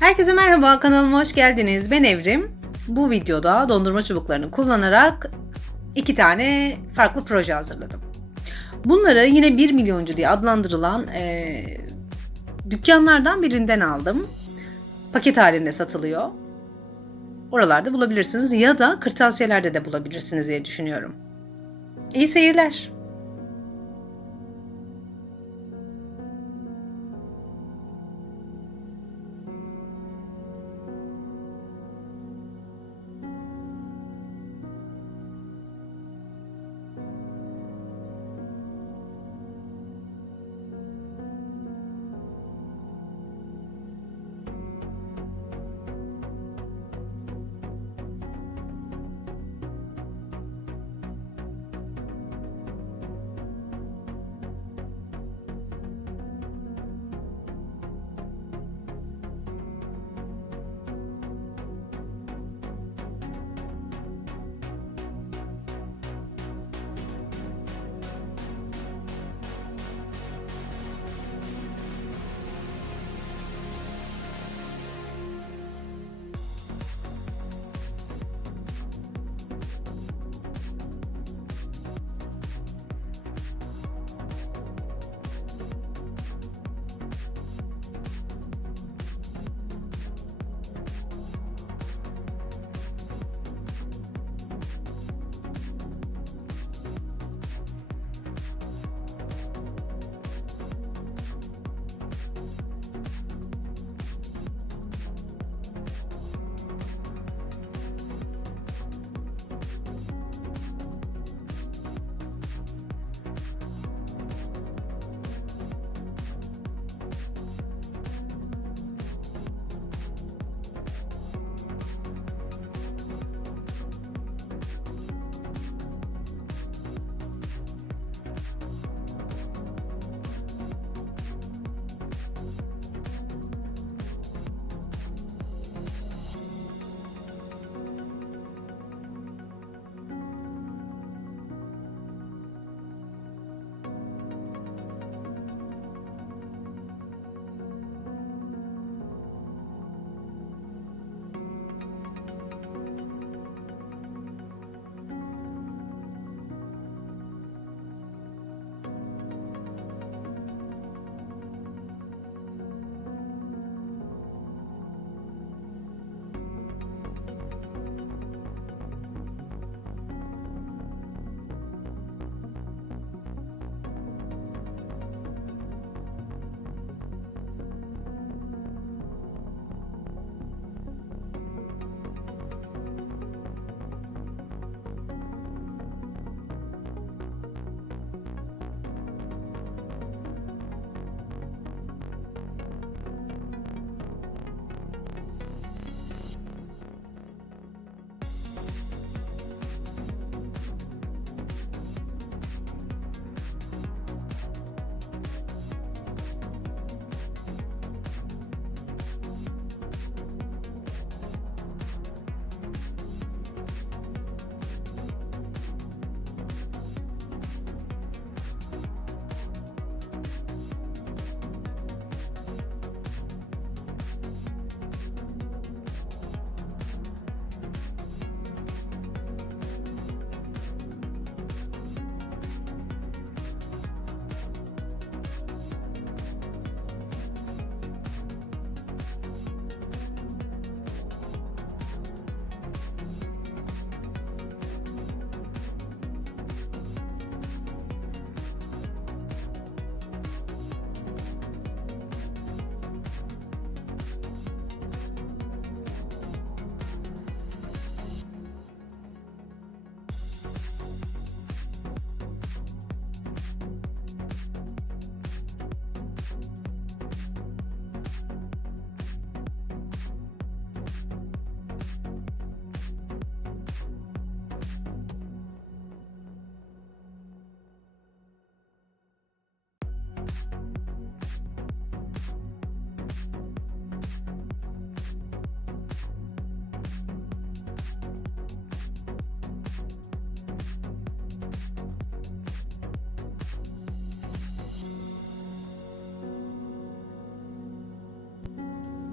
Herkese merhaba, kanalıma hoş geldiniz. Ben Evrim. Bu videoda dondurma çubuklarını kullanarak iki tane farklı proje hazırladım. Bunları yine 1 milyoncu diye adlandırılan eee, dükkanlardan birinden aldım. Paket halinde satılıyor. Oralarda bulabilirsiniz ya da kırtasiyelerde de bulabilirsiniz diye düşünüyorum. İyi seyirler.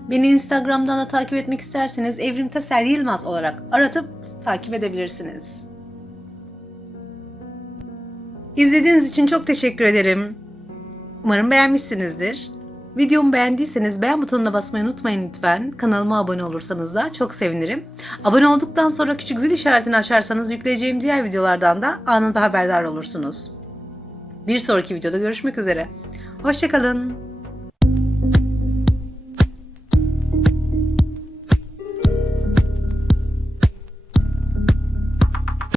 Beni Instagram'dan da takip etmek isterseniz Evrim Taser Yılmaz olarak aratıp takip edebilirsiniz. İzlediğiniz için çok teşekkür ederim. Umarım beğenmişsinizdir. Videomu beğendiyseniz beğen butonuna basmayı unutmayın lütfen. Kanalıma abone olursanız da çok sevinirim. Abone olduktan sonra küçük zil işaretini açarsanız yükleyeceğim diğer videolardan da anında haberdar olursunuz. Bir sonraki videoda görüşmek üzere. Hoşçakalın.